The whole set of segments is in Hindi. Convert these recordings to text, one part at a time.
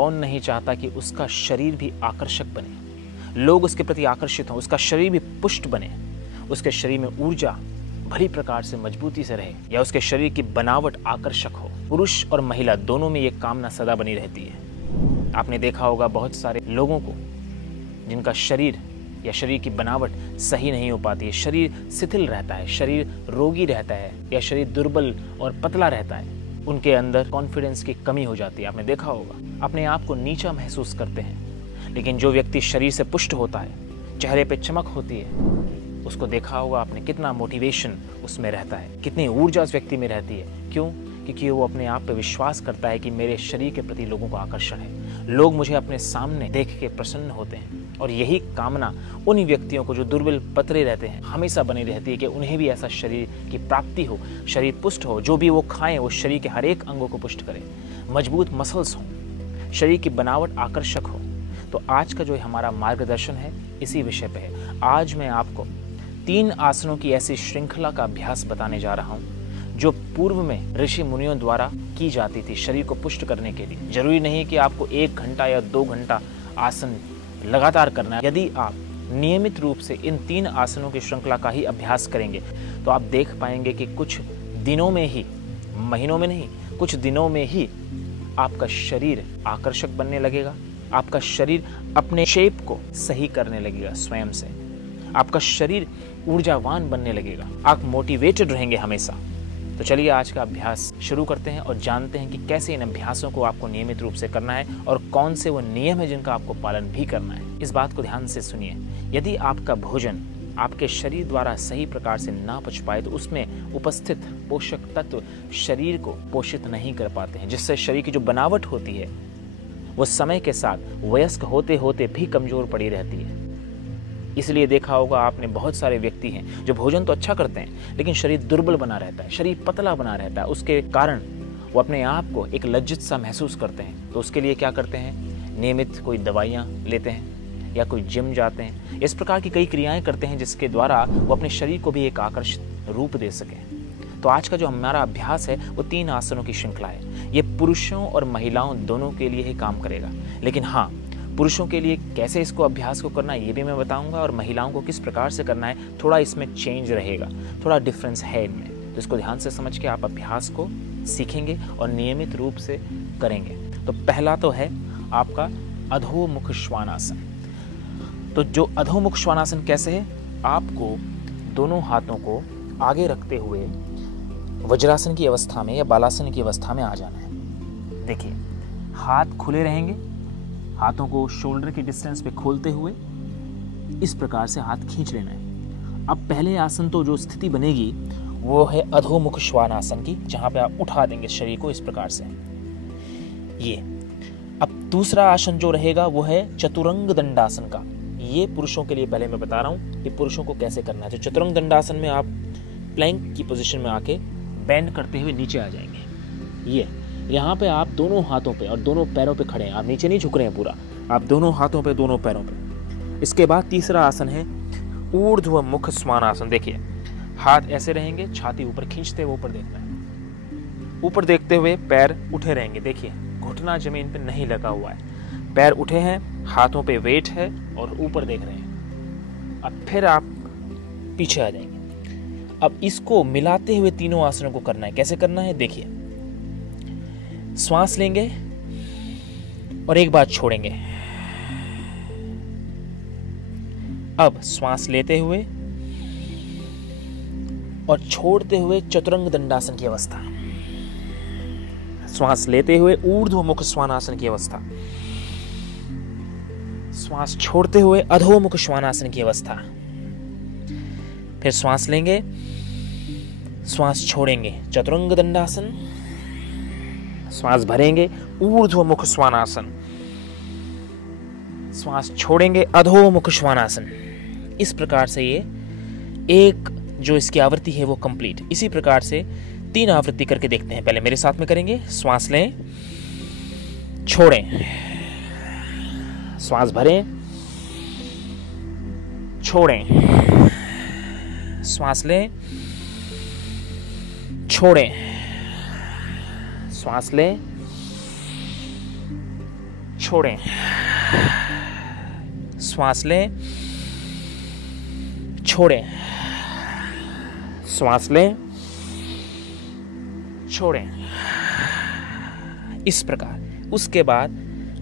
कौन नहीं चाहता कि उसका शरीर भी आकर्षक बने, लोग उसके प्रति आकर्षित हों, उसका शरीर भी पुष्ट बने, उसके शरीर में ऊर्जा भली प्रकार से मजबूती से रहे, या उसके शरीर की बनावट आकर्षक हो। पुरुष और महिला दोनों में ये कामना सदा बनी रहती है। आपने देखा होगा बहुत सारे लोगों को जिनका शरीर या शरीर की बनावट सही नहीं हो पाती है, शरीर शिथिल रहता है, शरीर रोगी रहता है, या शरीर दुर्बल और पतला रहता है, उनके अंदर कॉन्फिडेंस की कमी हो जाती है। आपने देखा होगा, अपने आप को नीचा महसूस करते हैं। लेकिन जो व्यक्ति शरीर से पुष्ट होता है, चेहरे पे चमक होती है, उसको देखा होगा आपने, कितना मोटिवेशन उसमें रहता है, कितनी ऊर्जा उस व्यक्ति में रहती है। क्यों? क्योंकि वो अपने आप पे विश्वास करता है कि मेरे शरीर के प्रति लोगों को आकर्षण है, लोग मुझे अपने सामने देख के प्रसन्न होते हैं। और यही कामना उन व्यक्तियों को जो दुर्बल पतले रहते हैं हमेशा बनी रहती है कि उन्हें भी ऐसा शरीर की प्राप्ति हो, शरीर पुष्ट हो, जो भी वो खाएं वो शरीर के हर एक अंगों को पुष्ट करे, मजबूत मसल्स हों, शरीर की बनावट आकर्षक हो। तो आज का जो हमारा मार्गदर्शन है इसी विषय पे है। आज मैं आपको 3 आसनों की ऐसी श्रृंखला का अभ्यास बताने जा रहा हूँ जो पूर्व में ऋषि मुनियों द्वारा की जाती थी शरीर को पुष्ट करने के लिए। जरूरी नहीं कि आपको 1 घंटा या 2 घंटा आसन लगातार करना है। यदि आप नियमित रूप से इन 3 आसनों की श्रृंखला का ही अभ्यास करेंगे तो आप देख पाएंगे कि कुछ दिनों में ही, महीनों में नहीं, कुछ दिनों में ही आपका शरीर आकर्षक बनने लगेगा, आपका शरीर अपने शेप को सही करने लगेगा, स्वयं से आपका शरीर ऊर्जावान बनने लगेगा, आप मोटिवेटेड रहेंगे हमेशा। तो चलिए आज का अभ्यास शुरू करते हैं और जानते हैं कि कैसे इन अभ्यासों को आपको नियमित रूप से करना है और कौन से वो नियम है जिनका आपको पालन भी करना है। इस बात को ध्यान से सुनिए। यदि आपका भोजन आपके शरीर द्वारा सही प्रकार से ना पच पाए तो उसमें उपस्थित पोषक तत्व शरीर को पोषित नहीं कर पाते हैं, जिससे शरीर की जो बनावट होती है वो समय के साथ वयस्क होते होते भी कमजोर पड़ी रहती है। इसलिए देखा होगा आपने, बहुत सारे व्यक्ति हैं जो भोजन तो अच्छा करते हैं लेकिन शरीर दुर्बल बना रहता है, शरीर पतला बना रहता है। उसके कारण वो अपने आप को एक लज्जित सा महसूस करते हैं। तो उसके लिए क्या करते हैं? नियमित कोई दवाइयाँ लेते हैं या कोई जिम जाते हैं। इस प्रकार की कई क्रियाएं करते हैं जिसके द्वारा वो अपने शरीर को भी एक आकर्षित रूप दे सकें। तो आज का जो हमारा अभ्यास है वो 3 आसनों की श्रृंखला है। ये पुरुषों और महिलाओं दोनों के लिए ही काम करेगा। लेकिन हाँ, पुरुषों के लिए कैसे इसको अभ्यास को करना है ये भी मैं बताऊंगा, और महिलाओं को किस प्रकार से करना है थोड़ा इसमें चेंज रहेगा, थोड़ा डिफरेंस है इनमें। तो इसको ध्यान से समझ के आप अभ्यास को सीखेंगे और नियमित रूप से करेंगे। तो पहला तो है आपका अधोमुख श्वानासन। तो जो अधोमुख श्वानासन कैसे है? आपको दोनों हाथों को आगे रखते हुए वज्रासन की अवस्था में या बालासन की अवस्था में आ जाना है। देखिए, हाथ खुले रहेंगे, हाथों को शोल्डर की डिस्टेंस पे खोलते हुए इस प्रकार से हाथ खींच लेना है। अब पहले आसन तो जो स्थिति बनेगी वो है अधोमुख श्वानासन की, जहां पे आप उठा देंगे शरीर को इस प्रकार से। ये अब दूसरा आसन जो रहेगा वो है चतुरंग दंडासन का। ये पुरुषों के लिए पहले मैं बता रहा हूँ कि पुरुषों को कैसे करना है। तो चतुरंग दंडासन में आप प्लैंक की पोजीशन में आके बेंड करते हुए नीचे आ जाएंगे। ये यहाँ पे आप दोनों हाथों पे और दोनों पैरों पे खड़े हैं, आप नीचे नहीं झुक रहे हैं पूरा, आप दोनों हाथों पे, दोनों पैरों पे। इसके बाद तीसरा आसन है ऊर्ध्व मुख श्वानासन। देखिए, हाथ ऐसे रहेंगे, छाती ऊपर खींचते हुए ऊपर देखना है, ऊपर देखते हुए पैर उठे रहेंगे। देखिए, घुटना जमीन पे नहीं लगा हुआ है, पैर उठे हैं, हाथों पे वेट है और ऊपर देख रहे हैं। अब फिर आप पीछे आ जाएंगे। अब इसको मिलाते हुए तीनों आसनों को करना है। कैसे करना है? देखिए, श्वास लेंगे और एक बार छोड़ेंगे। अब श्वास लेते हुए और छोड़ते हुए चतुरंग दंडासन की अवस्था, श्वास लेते हुए ऊर्ध्वमुख श्वानासन की अवस्था, श्वास छोड़ते हुए अधोमुख श्वानासन की अवस्था, फिर श्वास लेंगे, श्वास छोड़ेंगे चतुरंग दंडासन, श्वास भरेंगे ऊर्ध्वमुख श्वानासन, श्वास छोड़ेंगे अधोमुख श्वानासन। इस प्रकार से ये एक जो इसकी आवृत्ति है वो कंप्लीट। इसी प्रकार से 3 आवृत्ति करके देखते हैं। पहले मेरे साथ में करेंगे। श्वास लें, छोड़ें, श्वास भरें, छोड़ें, श्वास लें, छोड़ें, श्वास लें, छोड़ें, श्वास लें, छोड़ें, श्वास लें, छोड़ें, इस प्रकार। उसके बाद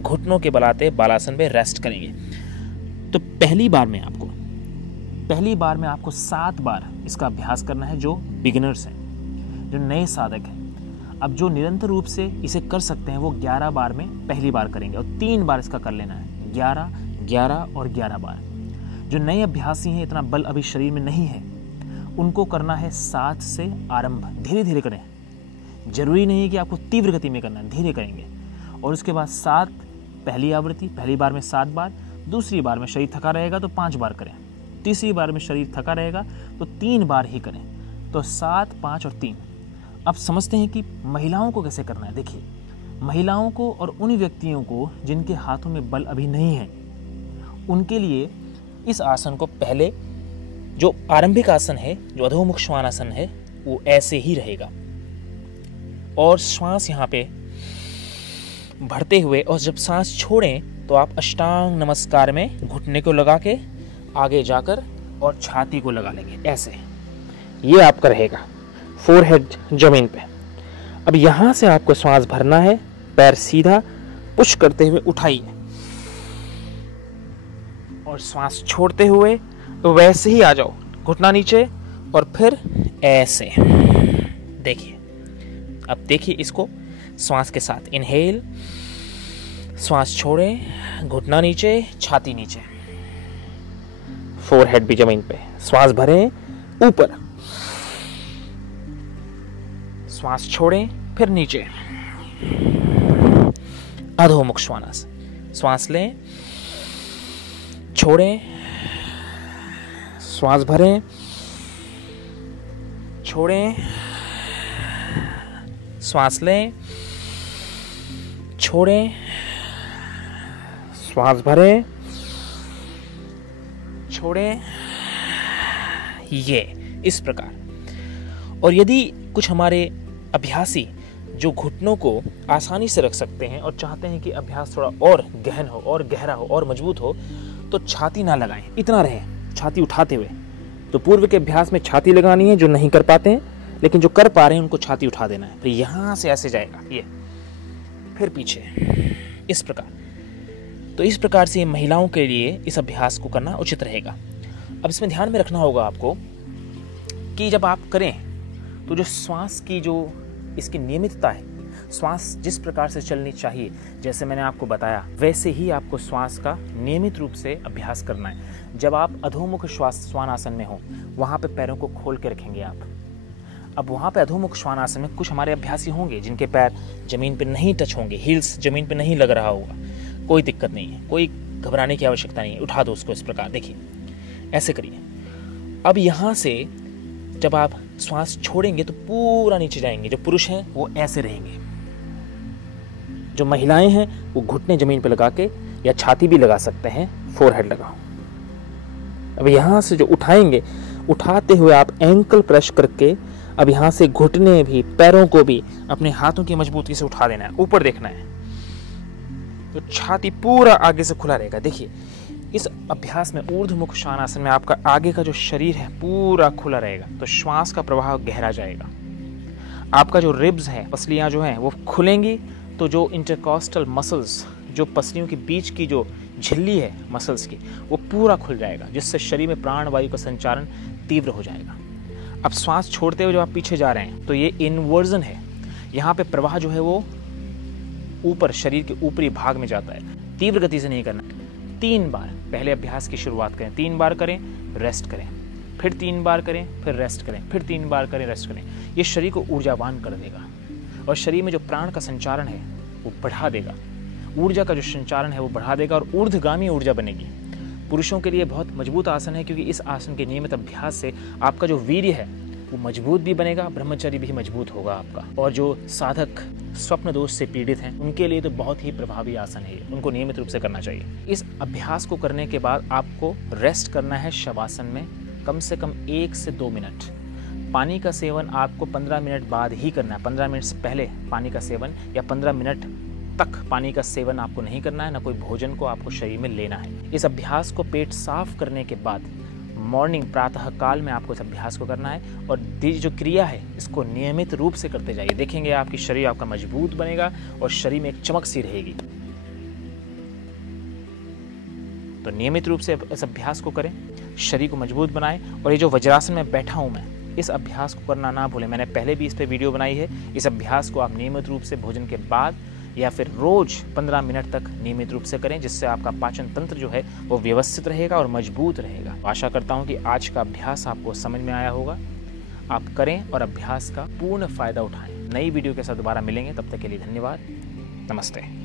घुटनों के बलाते बालासन पे रेस्ट करेंगे। तो पहली बार में आपको 7 बार इसका अभ्यास करना है, जो बिगिनर्स हैं, जो नए साधक हैं। अब जो निरंतर रूप से इसे कर सकते हैं वो 11 बार में पहली बार करेंगे और 3 बार इसका कर लेना है, 11, 11 और 11 बार। जो नए अभ्यासी हैं, इतना बल अभी शरीर में नहीं है, उनको करना है 7 से आरंभ। धीरे धीरे करें, जरूरी नहीं है कि आपको तीव्र गति में करना है, धीरे करेंगे। और उसके बाद 7 पहली आवृत्ति, पहली बार में 7 बार, दूसरी बार में शरीर थका रहेगा तो 5 बार करें, तीसरी बार में शरीर थका रहेगा तो 3 बार ही करें। तो 7, 5 और 3। अब समझते हैं कि महिलाओं को कैसे करना है। देखिए, महिलाओं को और उन व्यक्तियों को जिनके हाथों में बल अभी नहीं है, उनके लिए इस आसन को पहले, जो आरंभिक आसन है, जो अधोमुख श्वानासन है, वो ऐसे ही रहेगा। और श्वास यहाँ पे भरते हुए, और जब सांस छोड़ें तो आप अष्टांग नमस्कार में घुटने को लगा के आगे जाकर और छाती को लगा लेंगे, ऐसे। ये आपका रहेगा, फोरहेड जमीन पे। अब यहां से आपको श्वास भरना है, पैर सीधा पुश करते हुए उठाइए और श्वास छोड़ते हुए वैसे ही आ जाओ, घुटना नीचे और फिर ऐसे। देखिए, अब देखिए इसको श्वास के साथ। इनहेल, श्वास छोड़ें, घुटना नीचे, छाती नीचे, फोरहेड भी जमीन पे। श्वास भरें ऊपर, श्वास छोड़ें, फिर नीचे, अधोमुख श्वानासन। श्वास लें, छोड़ें, श्वास भरें, छोड़ें, श्वास लें, छोड़ें, श्वास भरें, छोड़ें। ये इस प्रकार। और यदि कुछ हमारे अभ्यासी जो घुटनों को आसानी से रख सकते हैं और चाहते हैं कि अभ्यास थोड़ा और गहन हो और गहरा हो और मजबूत हो, तो छाती ना लगाएं, इतना रहे छाती उठाते हुए। तो पूर्व के अभ्यास में छाती लगानी है, जो नहीं कर पाते हैं, लेकिन जो कर पा रहे हैं उनको छाती उठा देना है। फिर यहां से ऐसे जाएगा, ये फिर पीछे, इस प्रकार। तो इस प्रकार से महिलाओं के लिए इस अभ्यास को करना उचित रहेगा। अब इसमें ध्यान में रखना होगा आपको कि जब आप करें तो जो श्वास की जो इसकी नियमितता है, श्वास जिस प्रकार से चलनी चाहिए, जैसे मैंने आपको बताया, वैसे ही आपको श्वास का नियमित रूप से अभ्यास करना है। जब आप अधोमुख श्वानासन में हो, वहाँ पे पैरों को खोल के रखेंगे आप। अब वहाँ पे अधोमुख श्वानासन में कुछ हमारे अभ्यासी होंगे जिनके पैर जमीन पे नहीं टच होंगे, हील्स जमीन पे नहीं लग रहा होगा, कोई दिक्कत नहीं है, कोई घबराने की आवश्यकता नहीं है। उठा दो उसको इस प्रकार, देखिए ऐसे करिए। अब यहाँ से जब आप श्वास छोड़ेंगे तो पूरा नीचे जाएंगे। जो पुरुष हैं वो ऐसे रहेंगे, जो महिलाएं हैं वो घुटने जमीन पे लगा के या छाती भी लगा सकते हैं, फोरहेड लगाओ। अब यहाँ से जो उठाएंगे, उठाते हुए आप एंकल प्रेस करके अब यहाँ से घुटने भी, पैरों को भी अपने हाथों की मजबूती से उठा देना है, ऊपर देखना है। तो छाती पूरा आगे से खुला रहेगा। देखिए इस अभ्यास में ऊर्ध्वमुख श्वानासन में आपका आगे का जो शरीर है पूरा खुला रहेगा, तो श्वास का प्रवाह गहरा जाएगा। आपका जो रिब्स है, पसलियां जो हैं वो खुलेंगी, तो जो इंटरकॉस्टल मसल्स, जो पसलियों के बीच की जो झिल्ली है मसल्स की, वो पूरा खुल जाएगा, जिससे शरीर में प्राणवायु का संचारण तीव्र हो जाएगा। अब श्वास छोड़ते हुए जब आप पीछे जा रहे हैं तो ये इन्वर्जन है, यहाँ पे प्रवाह जो है वो ऊपर शरीर के ऊपरी भाग में जाता है। तीव्र गति से नहीं करना। 3 बार पहले अभ्यास की शुरुआत करें, 3 बार करें, रेस्ट करें, फिर 3 बार करें, फिर रेस्ट करें, फिर 3 बार करें, रेस्ट करें। ये शरीर को ऊर्जावान कर देगा और शरीर में जो प्राण का संचारण है वो बढ़ा देगा, ऊर्जा का जो संचारण है वो बढ़ा देगा और ऊर्ध्वगामी ऊर्जा बनेगी। पुरुषों के लिए बहुत मजबूत आसन है, क्योंकि इस आसन के नियमित अभ्यास से आपका जो वीर्य है वो मजबूत भी बनेगा, ब्रह्मचर्य भी मजबूत होगा आपका। और जो साधक स्वप्न दोष से पीड़ित हैं उनके लिए तो बहुत ही प्रभावी आसन है, उनको नियमित रूप से करना चाहिए। इस अभ्यास को करने के बाद आपको रेस्ट करना है शवासन में कम से कम 1 से 2 मिनट। पानी का सेवन आपको 15 मिनट बाद ही करना है। 15 मिनट से पहले पानी का सेवन या 15 मिनट तक पानी का सेवन आपको नहीं करना है, ना कोई भोजन को आपको शरीर में लेना है। इस अभ्यास को पेट साफ करने के बाद मॉर्निंग प्रातः काल में आपको इस अभ्यास को करना है और जो क्रिया है इसको नियमित रूप से करते जाइए। देखेंगे आपकी शरीर आपका मजबूत बनेगा और शरीर में एक चमक सी रहेगी। तो नियमित रूप से इस अभ्यास को करें, शरीर को मजबूत बनाएं। और ये जो वज्रासन में बैठा हूं मैं, इस अभ्यास को करना ना भूलें। मैंने पहले भी इस पे वीडियो बनाई है। इस अभ्यास को आप नियमित रूप से भोजन के बाद या फिर रोज 15 मिनट तक नियमित रूप से करें, जिससे आपका पाचन तंत्र जो है वो व्यवस्थित रहेगा और मजबूत रहेगा। आशा करता हूं कि आज का अभ्यास आपको समझ में आया होगा। आप करें और अभ्यास का पूर्ण फायदा उठाएं। नई वीडियो के साथ दोबारा मिलेंगे, तब तक के लिए धन्यवाद। नमस्ते।